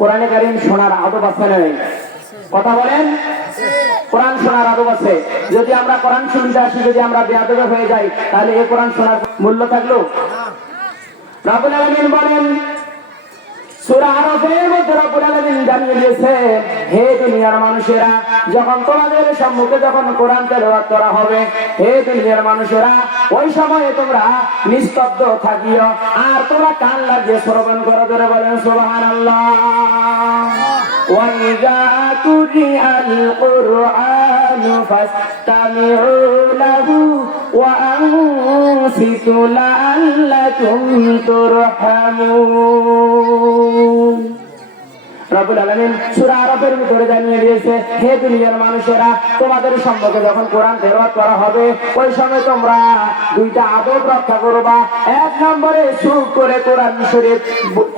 কোরআনে কারীম শোনার আদব আছে না? কথা বলেন, কোরআন শোনার আদব আছে। যদি আমরা কোরআন শুনতে আসি, যদি আমরা বেয়াদব হয়ে যাই, তাহলে এই কোরআন শোনার মূল্য থাকলো? রব্বুল আলামিন বলেন সূরা আরাফের মধ্যে রব্বুল আলামিন জানিয়ে দিয়েছে, হে দুনিয়ার মানুষেরা, যখন তোমাদের সম্মুখে যখন কোরআন তেলাওয়াত করা হবে, হে দুনিয়ার মানুষেরা, ওই সময়ে তোমরা নিস্তব্ধ থাকিও আর তোমরা কান লাগিয়ে শ্রবণ করো। ধরে বলেন সুবহানাল্লাহ। ওয়া ইযা কুরিআল কুরআনু ফাসতামিউ লাহু ওয়া আনসিতু লাআল্লাকুম তুরহামুন। রব্বুল আলামিন সূরা আরাফের ভিতরে জানিয়ে দিয়েছে, হে দুনিয়ার মানুষেরা, তোমাদের সম্মুখে যখন কোরআন তেলাওয়াত করা হবে, ওই সময় তোমরা দুইটা আদব রক্ষা করবা। এক নম্বরে চুপ করে কোরআন শরীফ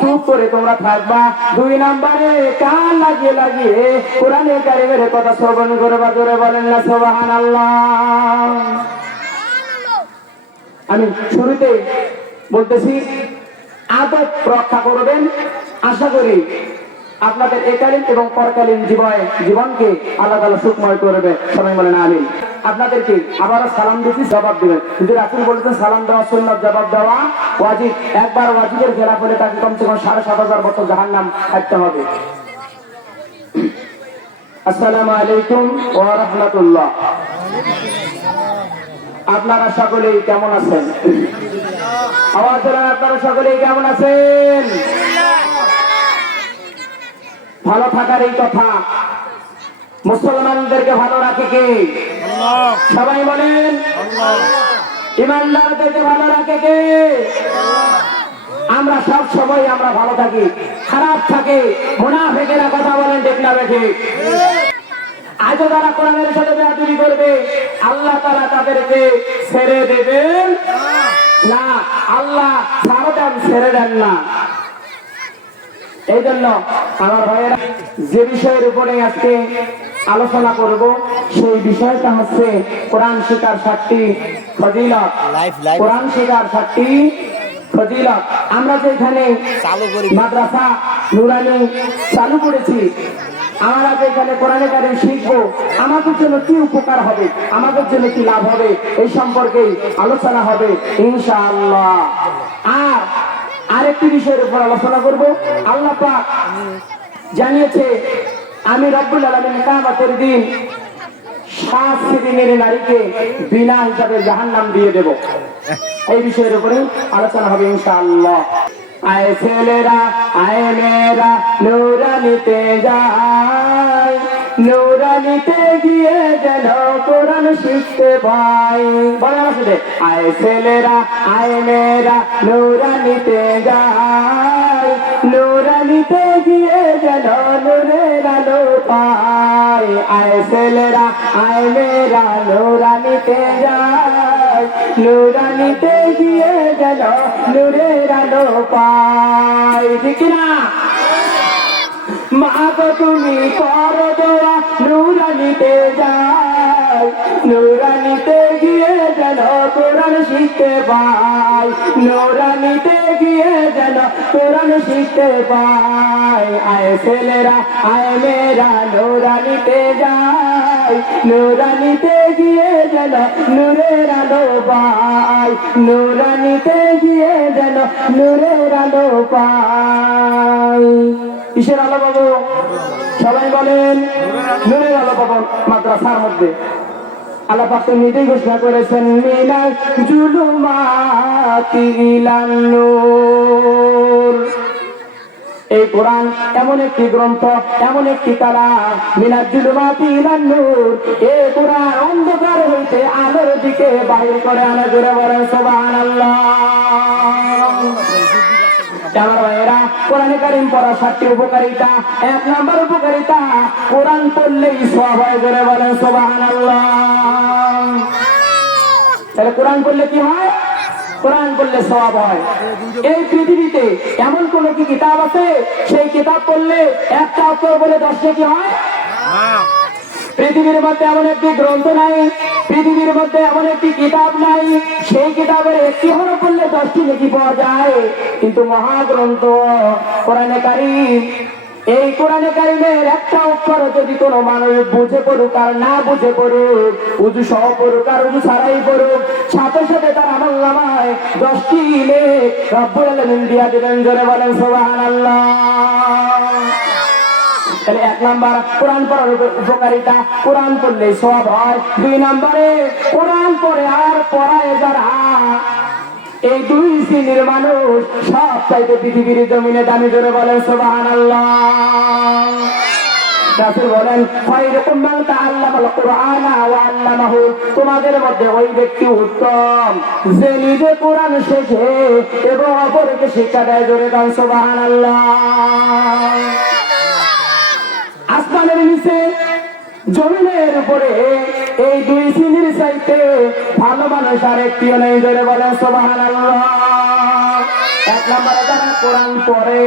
চুপ করে তোমরা থাকবা। দুই নম্বরে কান লাগিয়ে লাগিয়ে কোরআনে কারীমের কথা শ্রবণ করবা। জোরে বলেন না সুবহানাল্লাহ। আমি শুরুতে বলতেছি, আদব রক্ষা করবেন। আশা করি আপনাদের একালীন এবং পরকালীন জীবনকে আল্লাহ তাআলা সুখময় করবে। সবাই বলেন আমিন। আপনাদেরকে আবারও সালাম দিচ্ছি, জবাব দিবেন। যদি রাসূল বলেছেন সালাম দেওয়া সুন্নাত, জবাব দেওয়া ওয়াজিব। একবার ওয়াজিবের খেলাফ হলে তাকে কমসে কম ৭,৫০০ বছর জাহান্নাম খাটতে হবে। আসসালামু আলাইকুম ওয়া রাহমাতুল্লাহ। আপনারা সকলেই কেমন আছেন? আওয়াজ দেন, আপনারা সকলেই কেমন আছেন? ভালো থাকার এই কথা মুসলমানদেরকে ভালো রাখে কে? সবাই বলেন। ইমানদারদেরকে ভালো রাখে কে? আমরা সব সময় আমরা ভালো থাকি, খারাপ থাকে মুনাফিকেরা। কথা বলেন ঠিক না বেঠিক? আজও যারা কোরআনের সাথে বেয়াদবি করবে, আল্লাহ তাআলা তাদেরকে ছেড়ে দেবেন না। আল্লাহ ছেড়ে দেন না। এই জন্য আমার ভাইয়েরা, যে বিষয়ের উপরে আজকে আলোচনা করব, সেই বিষয়টা হচ্ছে কোরআন শিক্ষার 7টি ফজিলত। কোরআন শিক্ষার 7টি ফজিলত। আমরা যে এখানে মাদ্রাসা নুরানি চালু করেছি, আমরা যে এখানে কোরআনে কারীম শিখবো, আমাদের জন্য কি উপকার হবে, আমাদের জন্য কি লাভ হবে, এই সম্পর্কে আলোচনা হবে ইনশাআল্লাহ। আর আরেকটি বিষয়ের উপর আলোচনা করব। আল্লাহ পাক জানিয়েছে, আমি রব্বুল আলামিন কিয়ামতের দিন 7 শ্রেণীর নারীকে বিনা হিসাবে জাহান্নাম দিয়ে দেব। এই বিষয়ের উপরে আলোচনা হবে ইনশাআল্লাহ। আয় ছেলেরা, আয় মেয়েরা, নুরানিতে যায়, নুরানিতে গিয়ে যেন কোরআন শিখতে পাই। বলেন আমার সাথে, আয় ছেলেরা, আয় মেয়েরা, নুরানিতে যায়, নুরানিতে গিয়ে যেন নূরের আলো পাই। আয় ছেলেরা, আয় মেয়েরা, নুরানিতে যায়, নুরানিতে গিয়ে যেন নূরের আলো পাই। ঠিক না? মা গো তুমি করো দোয়া, নুরানিতে যাই, নুরানিতে গিয়ে যেন কোরআন শিখতে পাই, নুরানিতে গিয়ে যেন কোরআন শিখতে পাই। আয় ছেলেরা, আয় মেয়েরা, নুরানিতে যাই, নুরানিতে গিয়ে যেন নূরের আলো পাই, নুরানিতে গিয়ে যেন নূরের আলো পাই। কিসের আলো পাবো? সবাই বলেন, নূরের আলো পাবো মাদ্রাসার মধ্যে। আল্লাহ পাক তো নিজেই ঘোষণা করেছেন, মিনাল জুলুমাতি ইলান নূর। এই কোরআন এমন একটি গ্রন্থ, এমন একটি কালাম, মিনাল জুলুমাতি ইলান নূর। এই কোরআন অন্ধকার হইতে আলোর দিকে বাহির করে আনে। জোরে বলেন সুবহানাল্লাহ। আমার ভাইয়েরা, কোরআনে কারীম পড়া 7টি উপকারিতা। 1 নম্বর উপকারিতা, কোরআন পড়লেই সওয়াব হয়। জোরে বলেন সুবহানাল্লাহ। তাহলে কোরআন পড়লে কি হয়? কোরআন পড়লে সওয়াব হয়। এই পৃথিবীতে এমন কোন কি কিতাব আছে, সেই কিতাব পড়লে একটা অক্ষর বলে 10 নেকি হয়? পৃথিবীর মধ্যে এমন একটি গ্রন্থ নাই, পৃথিবীর মধ্যে এমন একটি কিতাব নাই, সেই কিতাবের একটি হরফ পড়লে 10টি নেকি পাওয়া যায়। কিন্তু মহাগ্রন্থ কোরআনে কারীম এই কোরআনে কারিমের একটা অক্ষর যদি কোনো মানুষ বুঝে পড়ুক আর না বুঝে পড়ুক, উজু সহ পড়ুক আর উজু ছাড়াই পড়ুক, সাথে সাথে তার আমলনামায় 10টি নেক রব্বুল আলামিন দিয়া দিবেন। জোরে বলেন সুবহানাল্লাহ। তাহলে 1 নাম্বার কোরআন পড়ার উপকারিতা, কোরআন পড়লে সওয়াব হয়। 2 নম্বরে কোরআন পড়ে আর পড়ায় যারা, এই 2 শ্রেণীর মানুষ সব চাইতে পৃথিবীর জমিনে দামি। জোরে বলেন সুবহানাল্লাহ। রাসূল বলেন খায়রুকুম মান তাআল্লামাল কুরআনা ওয়া আল্লামাহু, তোমাদের মধ্যে ওই ব্যক্তি উত্তম যে নিজে কোরআন শেখে এবং অপরকে শিক্ষা দেয়। জোরে বলেন সুবহানাল্লাহ। আসমানের নিচে জমিনের উপরে এই 2 শ্রেণীর চাইতে ভালো মানুষ আর একটিও নেই। জোরে বলেন সুবহানাল্লাহ। 1 নম্বরে যারা কোরআন পড়ে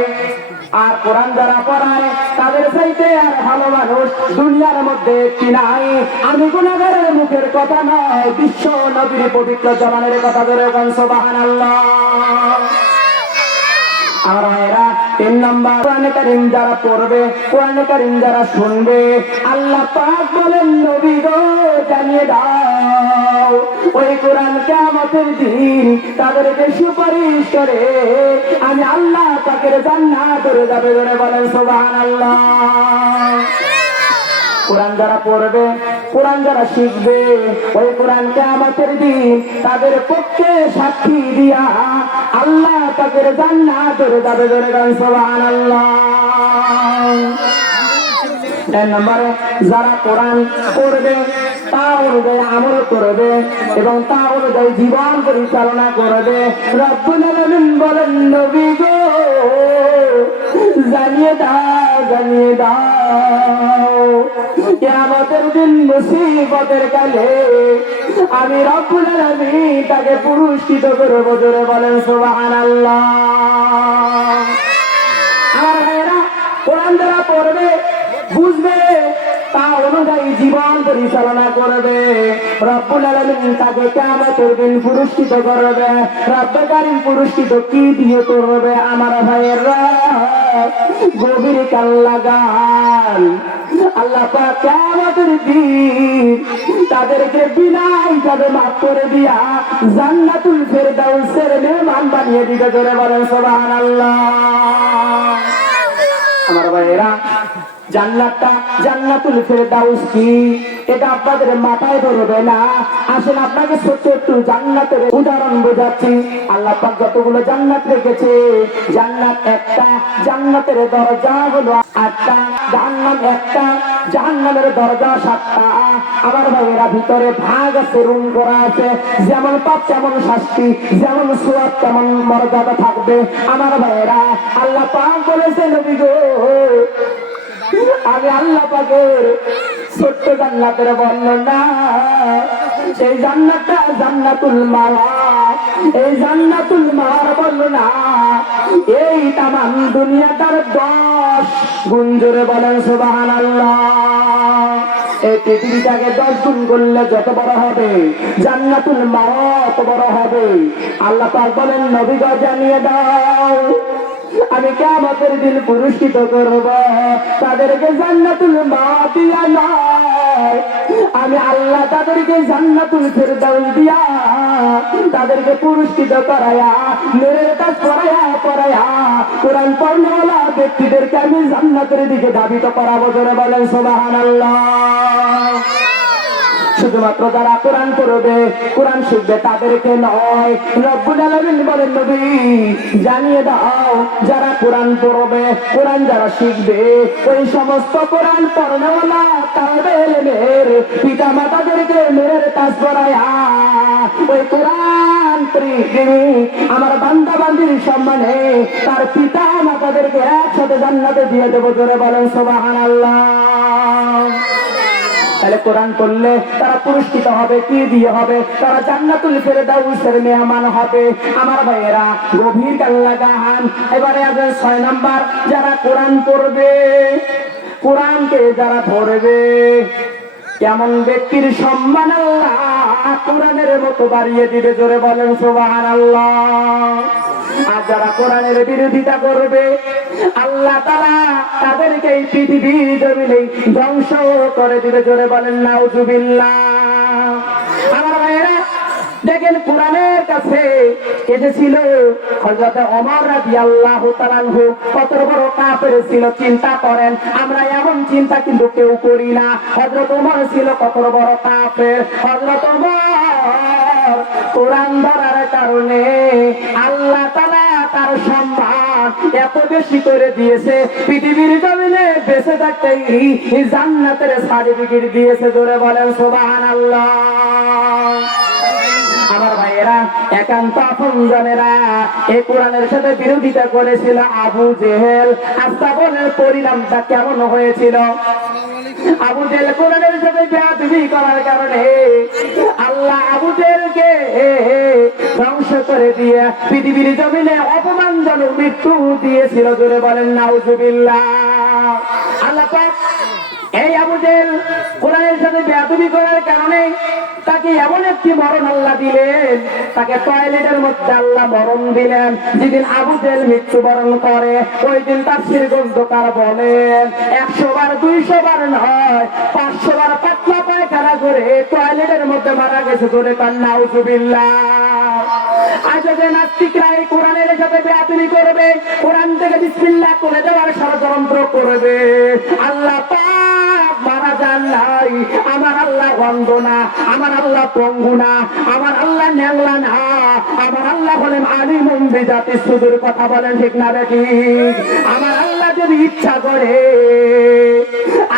আর কোরআন যারা পড়ায় তাদের চাইতে আর ভালো মানুষ দুনিয়ার মধ্যে একটি নাই। আমি গুনাহগারের মুখের কথা নয়, বিশ্ব নবীর পবিত্র জবানের কথা। জোরে বলেন সুবহানাল্লাহ। আর এরা 3 নম্বর কোরআনে কারীম যারা পড়বে, কোরআনে কারীম যারা শুনবে, আল্লাহ পাক বলেন নবী গো জানিয়ে দাও ওই কোরআন কিয়ামতের দিন তাদেরকে সুপারিশ করে আমি আল্লাহ পাকের জান্নাতে যাবে। জোরে বলেন সুবহানাল্লাহ। কোরআন যারা পড়বে, কোরআন যারা শিখবে, ওই কোরআন কিয়ামতের দিন তাদের পক্ষে সাক্ষী দিয়া আল্লাহ তাদের জান্নাতে যাবে। জোরে বলেন সুবহানাল্লাহ। 3 নম্বরে যারা কোরআন পড়বে, তা অনুযায়ী আমল করবে এবং তা অনুযায়ী জীবন পরিচালনা করবে, রব্বুল আলামিন বলেন নবী গো জানিয়ে দাও, জানিয়ে দাও কিয়ামতের দিন মুসিবতের কালে আমি রব্বুল আলামিন তাকে পুরস্কৃত করব। জোরে বলেন সুবহানাল্লাহ। আর এরা কোরআন যারা পড়বে, বুঝবে, তা অনুযায়ী জীবন পরিচালনা করবে, রব্বুল আলামিন তাকে কিয়ামতের দিন পুরস্কৃত করবে। রব্বুল কারীম পুরস্কৃত কি দিয়ে করবে? আমার ভাইয়েরা গভীর কাল লাগান। আল্লাহ পাক কিয়ামতের দিন তাদেরকে বিনা হিসাবে মাফ করে দিয়া জান্নাতুল ফেরদাউসের মেহমান বানিয়ে দিবে। জোরে বলেন সুবহানাল্লাহ। আমার ভাইয়েরা জান্নাতটা, জান্নাতুল ফেরদাউস কি এটা আপনাদের মাথায় ধরবে না। আসেন আপনাকে ছোট্ট একটু জান্নাতের উদাহরণ বোঝাচ্ছি। আল্লাহ পাক যতগুলো জান্নাত রেখেছে, জান্নাত একটা, জান্নাতের দরজা হলো 8টা, জাহান্নাম একটা, জাহান্নামের দরজা 7টা। আমার ভাইয়েরা ভিতরে ভাগ আছে, রুম করা আছে, যেমন পাপ তেমন শাস্তি, যেমন সওয়াব তেমন মর্যাদা থাকবে। আমার ভাইয়েরা আল্লাহ পাক বলেছে নবী গো আমি আল্লাহ পাকের ছোট্ট জান্নাতের বর্ণনা, সেই জান্নাতটা জান্নাতুল মাওয়া, এই জান্নাতুল মাওয়ার বর্ণনা এই তামাম দুনিয়াটার 10 গুণ। জোরে বলেন সুবহানাল্লাহ। এই পৃথিবীটাকে 10 গুণ করলে যত বড় হবে জান্নাতুল মাওয়া তত বড় হবে। আল্লাহ পাক বলেন নবী গো জানিয়ে দাও আমি কিয়ামতের দিন পুরস্কৃত করব তাদেরকে জান্নাতুল মাওয়া দিয়া নয়, আমি আল্লাহ তাদেরকে জান্নাতুল ফেরদাউস দিয়া তাদেরকে পুরস্কৃত করায়া, নূরের তাজ পরায়া কোরআন পড়নেওয়ালা ব্যক্তিদেরকে আমি জান্নাতের দিকে ধাবিত করাবো। জোরে বলেন সুবহানাল্লাহ। শুধুমাত্র যারা কোরআন পড়বে, কোরআন শিখবে তাদেরকে নয়। রব্বুল আলামিন বলেন নবী জানিয়ে দাও যারা কোরআন পড়বে, কোরআন যারা শিখবে, ওই সমস্ত কোরআন পড়নেওয়ালা তালেবে ইলমের পিতা মাতাদেরকে নূরের তাজ পরায়া ওই কোরআন প্রেমী আমার বান্দা বান্দির সম্মানে তার পিতা মাতাদেরকে একসাথে জান্নাতে দিয়ে দেবো। জোরে বলেন সুবহানাল্লাহ। তাহলে কোরআন পড়লে তারা পুরস্কৃত হবে, কি দিয়ে হবে? তারা জান্নাতুল ফেরদাউসের মেহমান হবে। আমার ভাইয়েরা গভীর কাল লাগান। এবারে আসেন 6 নাম্বার, যারা কোরআন পড়বে, কোরআনকে যারা পড়বে, কেমন ব্যক্তির সম্মান আল্লাহ কোরআনের মতো বাড়িয়ে দিবে। জোরে বলেন সুবহানাল্লাহ। আর যারা কোরআনের বিরোধিতা করবে আল্লাহ তাআলা তাদের আমাদেরকে এই পৃথিবী জমিনে ধ্বংস করে দিবে। জোরে বলেন নাউজুবিল্লাহ। আমার ভাইয়েরা দেখেন, কোরআনের কাছে এসেছিল হযরত ওমর রাদিয়াল্লাহু তাআলা আনহু, কত বড় কাফের ছিল চিন্তা করেন। আমরা এমন চিন্তা কিন্তু কেউ করি না। হযরত ওমর ছিল কত বড় কাফের। হযরত ওমর কোরআন ধরার কারণে আল্লাহ তাআলা তার সম্মান এত বেশি করে দিয়েছে, পৃথিবীর জমিনে বেঁচে থাকতেই জান্নাতের সার্টিফিকেট দিয়েছে। জোরে বলেন সুবহানাল্লাহ। আমার ভাইয়েরা, একান্ত আপনজনেরা এই কোরআনের সাথে বিরোধিতা করেছিল আবু জেহেল। আচ্ছা বলেন পরিণামটা কেমন হয়েছিল? আবু জেহেল কোরআনের সাথে বেয়াদবি করার কারণে আল্লাহ আবু জেহেলকে ধ্বংস করে দিয়ে পৃথিবীর জমিনে অপমানজনক মৃত্যু দিয়েছিল। জোরে বলেন নাউজুবিল্লাহ। আল্লাহ পাক এই আবু জেহেল কোরআনের সাথে বেয়াদবি করার কারণে তাকে এমন একটি মরণ আল্লাহ দিলেন, তাকে টয়লেটের মধ্যে আল্লাহ মরণ দিলেন। যেদিন আবু জেহেল মৃত্যুবরণ করে ওই দিন তাফসীর গ্রন্থকার বলেন 100 বার 200 বার নয়, 500 বার পাতলা পায়খানা করে টয়লেটের মধ্যে মারা গেছে। জোরে কান নাউজুবিল্লাহ। আজ যে নাস্তিকরা এই কোরআনের সাথে বেয়াদবি করবে, কোরআন থেকে বিসমিল্লাহ করে দেওয়ার ষড়যন্ত্র করবে, আল্লাহ পাক মারা যান নাই। আমার আল্লাহ অন্ধ না, আমার আল্লাহ পঙ্গু না, আমার আল্লাহ ন্যাংলা না, আমার আল্লাহ হলেন আলিমুন বিজাতি সুদূর। কথা বলেন ঠিক না ঠিক? আমার আল্লাহ যদি ইচ্ছা করে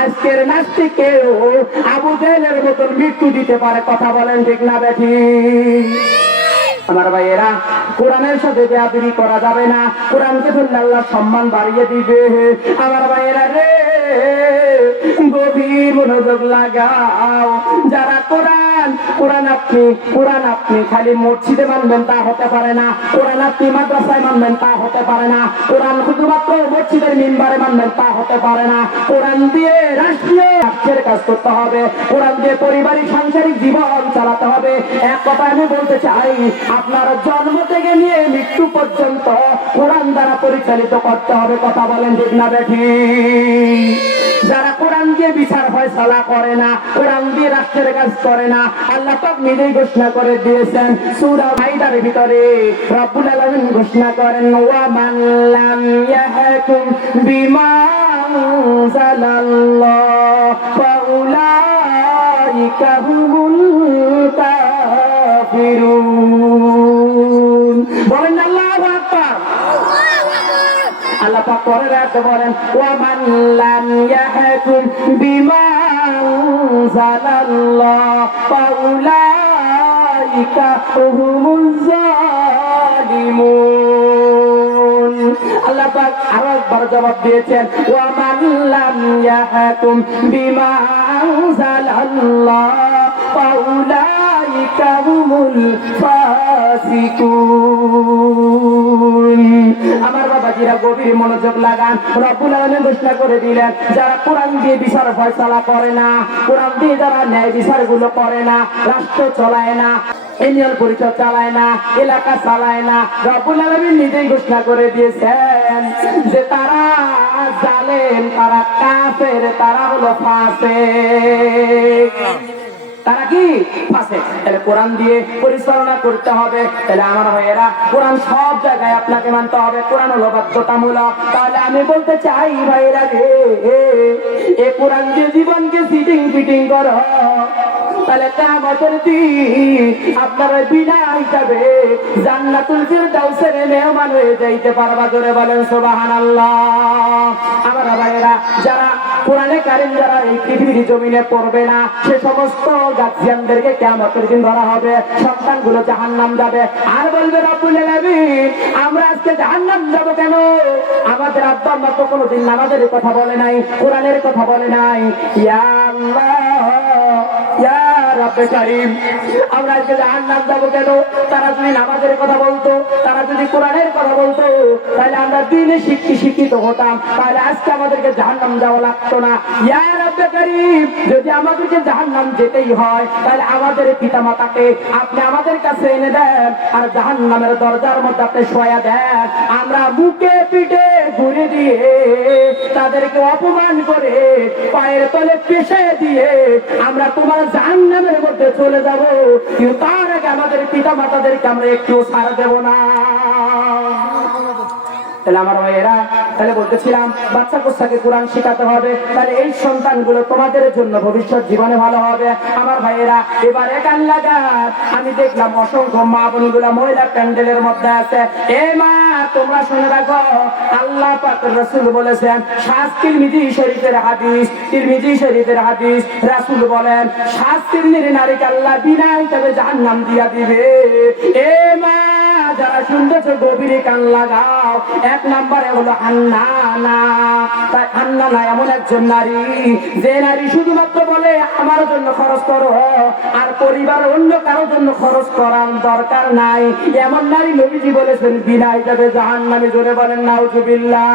আজকের নাস্তিককেও আবু জেহেলের মতন মৃত্যু দিতে পারে। কথা বলেন ঠিক না ঠিক? আমার ভাইয়েরা, কোরআনের সাথে বেয়াদবি করা যাবে না। কোরআনকে ধরলে আল্লাহ সম্মান বাড়িয়ে দিবে। আমার ভাইয়েরা রে, গভীর মনোযোগ লাগাও। যারা কোরআন আপনি খালি মসজিদে মানবেন তা হতে পারে না। কোরআন আপনি মাদ্রাসায় মানবেন তা হতে পারে না। কোরআন শুধুমাত্র মসজিদের মিম্বারে মানবেন তা হতে পারে না। কোরআন দিয়ে রাষ্ট্রের কাজ করতে হবে। কোরআন দিয়ে পারিবারিক সাংসারিক জীবন চালাতে হবে। এক কথা আমি বলতে চাই, আপনার জন্ম থেকে নিয়ে মৃত্যু পর্যন্ত কোরআন দ্বারা পরিচালিত করতে হবে। কথা বলেন ঠিক না ঠিক? যারা কোরআন দিয়ে বিচার ফয়সালা করে না, কোরআন দিয়ে রাষ্ট্রের কাজ করে না, আল্লাহ পাক নিজেই ঘোষণা করে দিয়েছেন সূরা মাইদার ভিতরে। রব্বুল আলামিন ঘোষণা করেন, ওয়া মান লাম ইয়াহকুম বিমা আনজালাল্লাহ ফাউলাইকা হুমুল কাফিরুন। বলেন আল্লাহু আকবার। আল্লাহ পাক পরের আয়াতে বলেন, ওয়া মান লাম ইয়াহকুম বিমা আনজালাল্লাহ ফাউলাইকা হুমুজ জালিমুন। আল্লাহ পাক আরো একবার জবাব দিয়েছেন, ওয়া মান লাম ইয়াহকুম বিমা আনজালাল্লাহ ফাউলাইকা হুমুল ফাসিকুন। আমার বাবাজিরা গভীর মনোযোগ লাগান। রব্বুল আলামিন ঘোষণা করে দিলেন, যারা কোরআন দিয়ে বিচার ফয়সালা করে না, কোরআন দিয়ে যারা ন্যায় বিচারগুলো করে না, রাষ্ট্র চালায় না, ইউনিয়ন পরিষদ চালায় না, এলাকা চালায় না, রব্বুল আলামিন নিজেই ঘোষণা করে দিয়েছেন যে তারা জালেম, তারা কাফের, তারা হলো ফাসিক। তারা কি ফাসিক। তাহলে কোরআন দিয়ে পরিচালনা করতে হবে। তাহলে আমার ভাইয়েরা, কোরআন সব জায়গায় আপনাকে মানতে হবে। কোরআন হলো বাধ্যতামূলক। তাহলে আমি বলতে চাই ভাইয়েরা রে, এ কোরআন দিয়ে জীবনকে সিটিং ফিটিং করো, তাহলে কিয়ামতের দিন আপনারা বিনা হিসাবে জান্নাতুল ফিরদাউসের মেহমান হয়ে যাইতে পারবা। জোরে বলেন সুবহানাল্লাহ। আমার ভাইয়েরা, যারা কোরআনে কারীম যারা এই পৃথিবীর জমিনে পড়বে না, সে সমস্ত গার্জিয়ানদেরকে কিয়ামতের দিন ধরা হবে, সন্তানগুলো জাহান্নাম যাবে। আর বলবে রব্বুল আলামিন, আমরা আজকে জাহান্নাম যাব কেন? আমাদের আব্বা আম্মা তো কোনোদিন নামাজের কথা বলে নাই, কোরআনের কথা বলে নাই। ইয়া আল্লাহ, ইয়া রাব্বে কারীম, আমরা আজকে জাহান্নাম যাব কেন? তারা যদি নামাজের কথা বলতো, তারা যদি কোরআনের কথা বলতো, তাহলে আমরা দিনে শিক্ষিত হতাম, তাহলে আজকে আমাদেরকে জাহান্নাম যাওয়া লাগতো না। ইয়া রাব্বে কারীম, যদি আমাদেরকে জাহান্নাম যেতেই হয়, তাহলে আমাদের পিতামাতাকে আপনি আমাদের কাছে এনে দেন, আর জাহান্নামের দরজার মধ্যে আপনি শোয়া দেন। আমরা বুকে পিঠে ঘুরে দিয়ে তাদেরকে অপমান করে পায়ের তলে পেশে দিয়ে আমরা তোমার জাহান্নামের মধ্যে চলে যাব, কিন্তু তার আগে আমাদের পিতা মাতাদেরকে আমরা একটু ছাড় দেব না। তাহলে আমার ভাইয়েরা, তাহলে বলতেছিলাম বাচ্চা কোচ্চাকে কোরআন শেখাতে হবে, তাহলে এই সন্তানগুলো তোমাদের জন্য ভবিষ্যৎ জীবনে ভালো হবে। আমার ভাইয়েরা, এবার কান লাগান, আমি দেখলাম অসংখ্য মা বোনগুলা মহিলা প্যান্ডেলের মধ্যে আছে। এ মা, তোমরা শুনে রাখো, আল্লাহ পাক রাসূল বলেছেন, তিরমিজি শরীফের হাদিস, তিরমিজি শরীফের হাদিস, রাসূল বলেন, শাস্তির নারীকে আল্লাহ বিনা হিসাবে জাহান্নাম দিয়া দিবে। এ মা, যারা শুনতেছো গভীরে কান লাগাও। এক নম্বরে হলো হান্নানা। তাই হান্নানা এমন একজন নারী, যে নারী শুধুমাত্র বলে আমার জন্য খরচ করো, আর পরিবার অন্য কারোর জন্য খরচ করার দরকার নাই, এমন নারী নবীজি বলেছেন বিনা হিসাবে জাহান্নামে। জোরে বলেন নাউজুবিল্লাহ।